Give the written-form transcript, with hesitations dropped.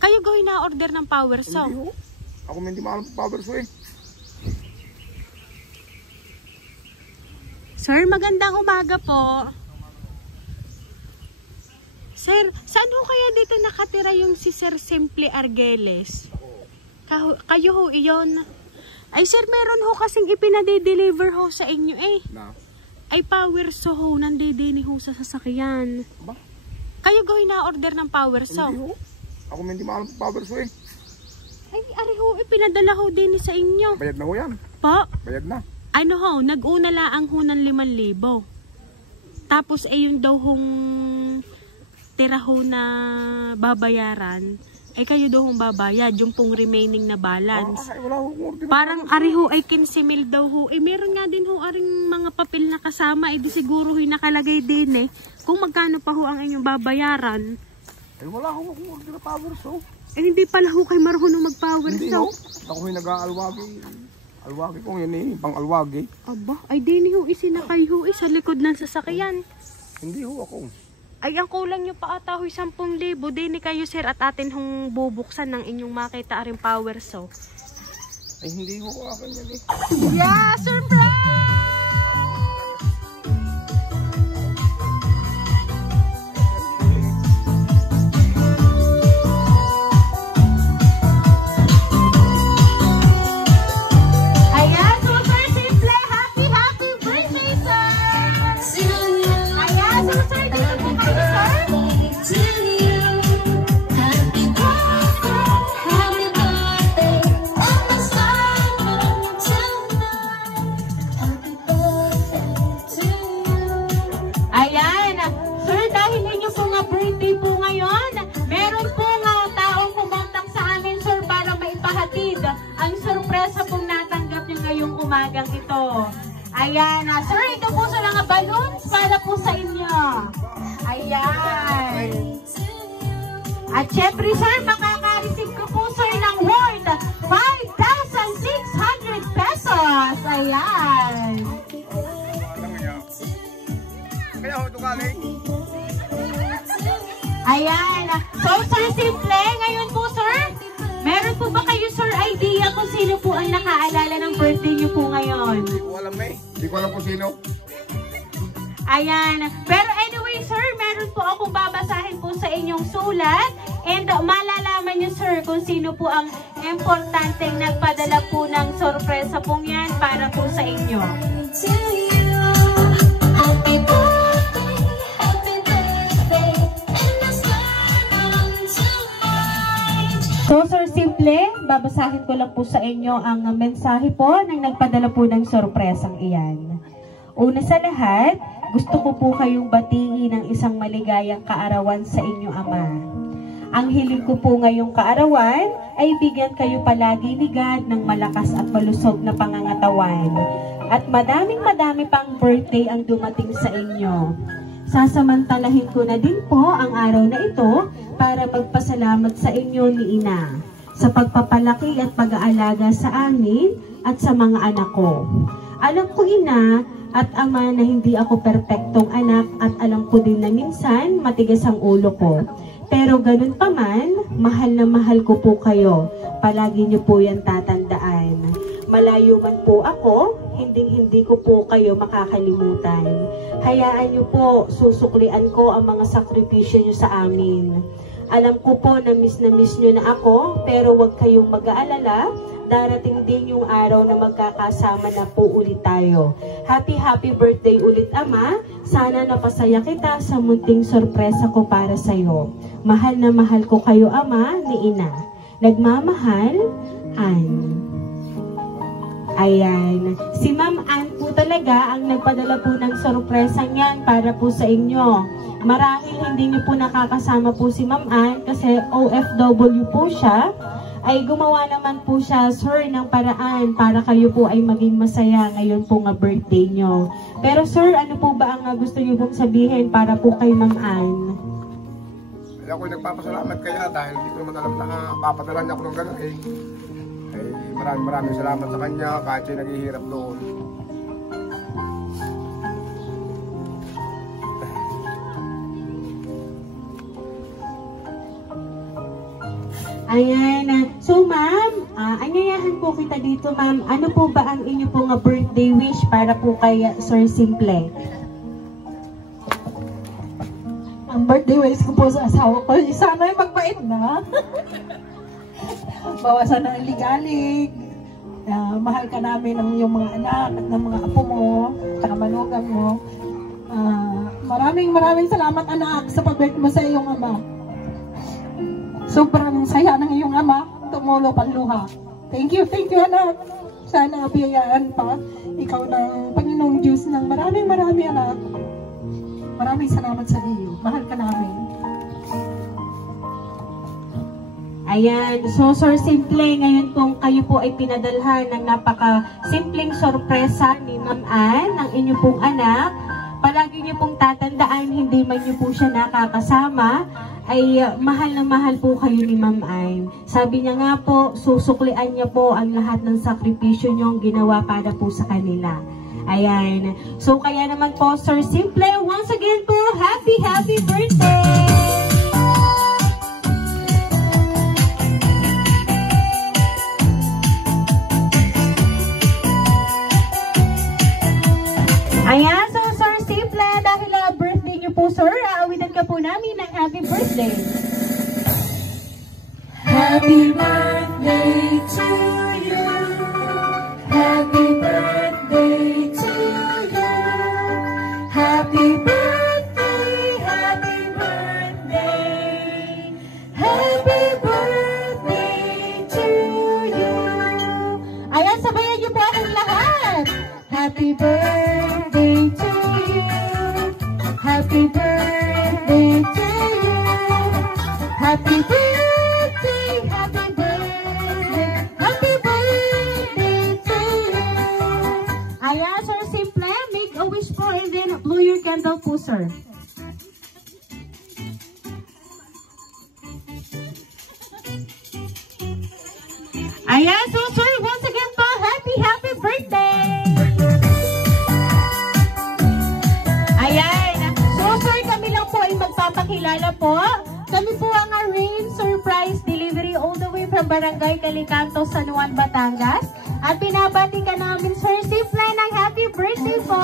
Kayo gawin na order ng power saw. Hindi ho. Ako hindi maalam po power saw eh. Sir, magandang umaga po. Sir, saan ho kaya dito nakatira yung si Sir Simple Argeles? Kayo ho iyon. Ay sir, meron ho kasing ipinade-deliver ho sa inyo eh. Na? Ay power saw ho, nandidini ho sa sasakyan. Ba? Kayo gawin na order ng power saw. Hindi ho. Ako hindi maalam po power saw eh. Ay, ari ho, ipinadala ho din sa inyo. Bayad na ho yan. Po? Bayad na. Ano ho, nag-una laang ho ng 5,000. Tapos ay yung daw hong tira ho na babayaran, ay kayo daw hong babayad, yung pong remaining na balance. Ay, wala ho order. Parang ari ho ay 15,000 daw ho. Eh meron nga din ho aring mga papel na kasama, eh di siguro ho nakalagay din eh. Kung magkano pa ho ang inyong babayaran. Ay, wala ho order na power saw. Eh hindi pala ho kayo marunong mag-power Hindi saw. ho. Ako yung nag-aalwagi. Alwagi kong yun eh, pang alwagi. Aba, ay dini ho isinakay ho sa likod ng sasakyan. Hindi ho ako. Ay, ang kulang nyo pa ata ho 10,000. Dini kayo sir at atin hong bubuksan ng inyong makita aring power saw. Ay, hindi ho akin yan eh. Yeah, surprise! Umagang ito. Ayan. Sir, ito po sa mga balloons para po sa inyo. Ayan. At syempre, sir, makaka-receive ko po, sir, ng worth 5,600 pesos. Ayan. Kaya ho ito galing. Ayan. So, sir, simple. Ngayon po, sir, meron po ba kayo, sir, idea kung sino po ang nakaalala ng birthday niyo po ngayon? Hindi ko alam eh. Hindi ko alam kung sino. Ayan. Pero anyway, sir, meron po akong babasahin po sa inyong sulat. And malalaman niyo, sir, kung sino po ang importanteng nagpadala po ng sorpresa pong yan para po sa inyo. So, sir, simple, babasahin ko lang po sa inyo ang mensahe po ng nagpadala po ng sorpresang iyan. Una sa lahat, gusto ko po kayong batiin ng isang maligayang kaarawan sa inyong ama. Ang hiling ko po ngayong kaarawan ay bigyan kayo palagi ni God ng malakas at malusog na pangangatawan. At madaming pang birthday ang dumating sa inyo. Sasamantalahin ko na din po ang araw na ito para magpasalamat sa inyo ni Ina sa pagpapalaki at pag-aalaga sa amin at sa mga anak ko. Alam ko, Ina at Ama, na hindi ako perpektong anak at alam ko din na minsan matigas ang ulo ko. Pero ganun pa man, mahal na mahal ko po kayo. Palagi niyo po yan tatandaan. Malayo man po ako, hindi ko po kayo makakalimutan. Hayaan niyo po, susuklian ko ang mga sakripisyo niyo sa amin. Alam ko po na miss niyo na ako, pero huwag kayong mag-aalala. Darating din yung araw na magkakasama na po ulit tayo. Happy birthday ulit, Ama. Sana napasaya kita sa munting sorpresa ko para sa'yo. Mahal na mahal ko kayo, Ama, ni Ina. Nagmamahal, Ann. Ayan. Si Ma'am Ann po talaga ang nagpadala po ng sorpresa niyan para po sa inyo. Marahil hindi niyo po nakakasama po si Ma'am Ann kasi OFW po siya. Ay gumawa naman po siya, sir, ng paraan para kayo po ay maging masaya ngayon po nga birthday nyo. Pero sir, ano po ba ang gusto niyo pong sabihin para po kay Ma'am Ann? Ako ay nagpapasalamat kaya dahil hindi ko naman alam na papadala niya ako ng gano'n eh. Ay, maraming salamat sa kanya kahit siya naghihirap doon. Ayan. So, ma'am, anyayahan po kita dito, ma'am. Ano po ba ang inyo pong birthday wish para po kay Sir Simple? Ang birthday wish ko po sa asawa ko, sana ay magbait na. Bawasan na ang ligalig. Mahal ka namin ng iyong mga anak at ng mga apo mo, at manugang mo. Maraming salamat, anak, sa pagbait mo sa iyong ama. Sobrang saya ng iyong ama, tumulo panluha. Thank you, anak. Sana biyayaan pa ikaw ng Panginoong Diyos ng maraming anak. Maraming salamat sa iyo. Mahal ka namin. Ayan, so Sir Simple, ngayon kung kayo po ay pinadalhan ng napaka-simpleng sorpresa ni Ma'am Ann, ng inyo pong anak, palagi niyo pong tatandaan, hindi man niyo po siya nakakasama, ay mahal na mahal po kayo ni Ma'am Ann. Sabi niya nga po, susuklian niya po ang lahat ng sakripisyo niyong ginawa para po sa kanila. Ayan. So kaya naman po, Sir Simple, once again po, happy birthday! Ayan, so Sir Simple, dahil birthday niyo po, sir, aawitan ka po namin ng happy birthday. Happy birthday to you. Happy birthday to you. Happy birthday, happy birthday. Happy birthday to you. Ayan, sabayan niyo po akong lahat. Happy birthday to you. Happy birthday to you. Happy birthday, happy birthday, happy birthday to you. Ayan, Sir Simple, make a wish po and then blow your candle po, sir. Ayan, so sir, once again po, happy birthday! Ayan, so sir, kami lang po ay magpapakilala po. Kami po ang Rain Surprise Delivery all the way from Barangay Calicanto, San Juan, Batangas. At pinabati ka namin, Sir Simple, ng happy birthday po!